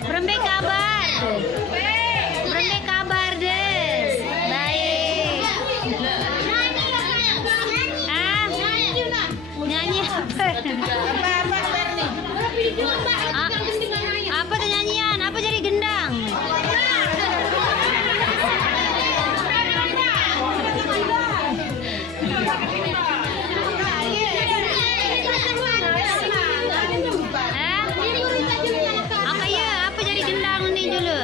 Berembe kabar. Berembe kabar des. Baik. Ah, nyanyi apa? Apa tuh nyanyian? Apa jadi gendang? Apa jadi gendang nih dulu?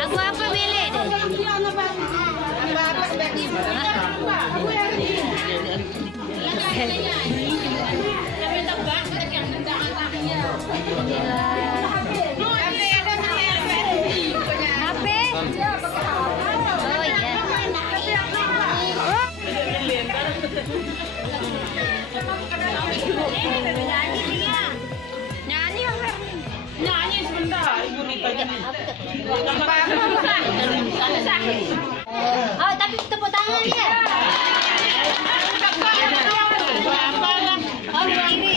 Lagu apa Bele deh? Oh iya. Nyanyi apa? Nyanyi sebentar, Ibu Rita. Oh, tapi tepuk tangan ya. Oh, ini.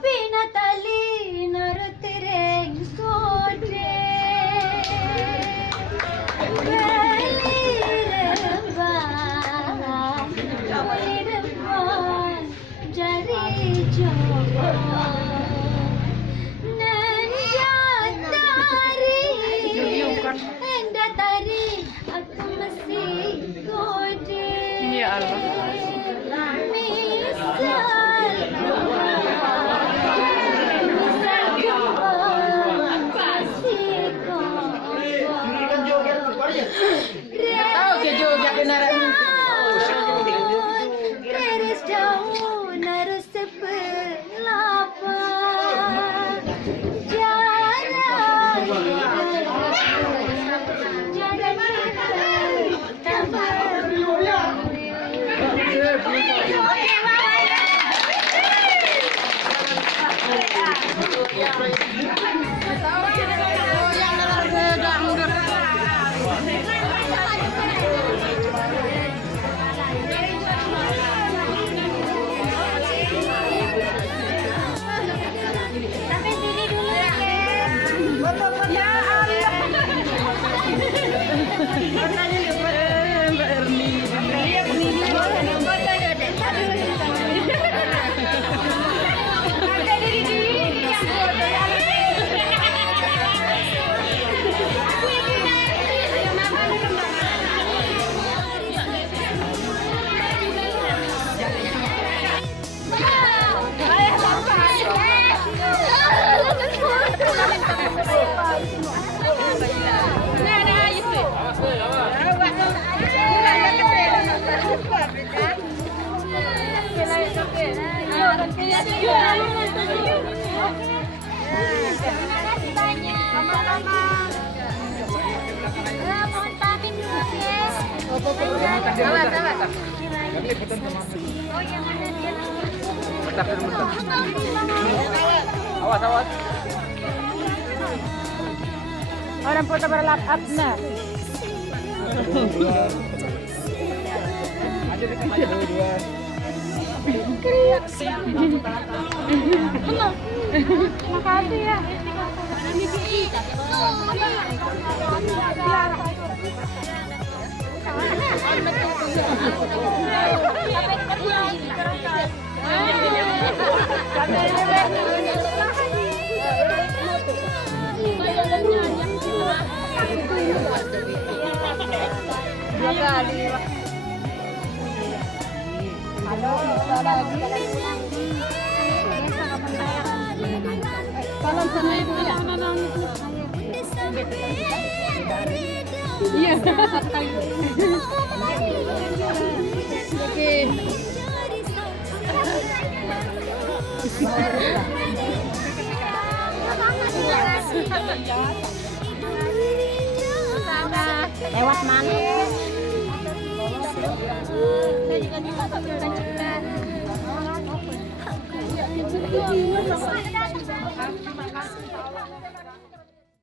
Pinatali narutireng kote. Awas, awas. Orang foto berlap up nah. Makasih ya. Dua kali. Halo, lagi. Salam sama ibu ya. Iya. Oke. Citra. Lewat mana? Saya juga bisa Citra. Terima kasih.